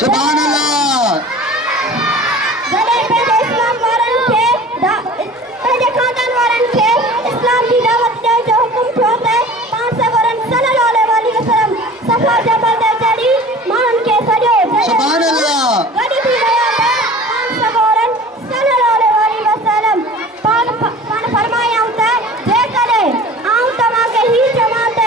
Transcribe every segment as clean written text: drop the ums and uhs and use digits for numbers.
सुभान अल्लाह। जॾहिं पंहिंजे इस्लाम वारनि खे पंहिंजे खानदान वारनि खे इस्लाम जी दावत ॾियण जो हुकुम थियो त पाण सगोरन सल्लल्लाहु अलैहि वसल्लम सफ़ा जबल ते चढ़ी माण्हुनि खे सॼो सुभान अल्लाह। गॾु थी विया त पाण सगोरन सल्लल्लाहु अलैहि वसल्लम पाण फरमायाऊं त जेकॾहिं आऊं तव्हांखे हीउ चवां त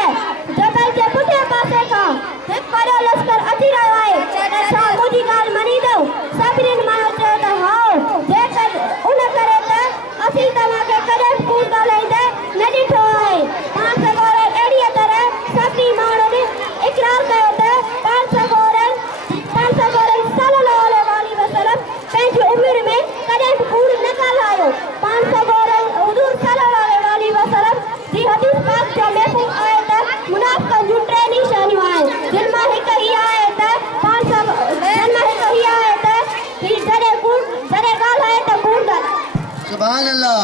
जबल जे पुठियां पासे खां हिकु वॾो लश्कर अची रहियो आहे त छा मुंहिंजी ॻाल्हि मञींदो? सभिनीनि माण्हू चयो त हा, जेकर उन करे त असीं तव्हांखे कॾहिं कूड़ ॻाल्हाईंदे न ॾिठो आहे। पाण सगोरन अहिड़ीअ तरह सभिनी माण्हुनि इक़रार कयो त पाण सगोरन सल्लल्लाहु अलैहि वसल्लम पंहिंजी उमिरि में कॾहिं बि कूड़ न ॻाल्हायो। पाण सगोरन हुज़ूर सल्लल्लाहु अलैहि वसल्लम जी हदीस पाक जो महफ़ूज़ आहे त मुनाफ़िक़नि जूं टे निशानियूं आहिनि, जिन मां हिकु हीअ आहे त जॾहिं ॻाल्हाए त कूड़ ॻाल्हाए। सुभान अल्लाह।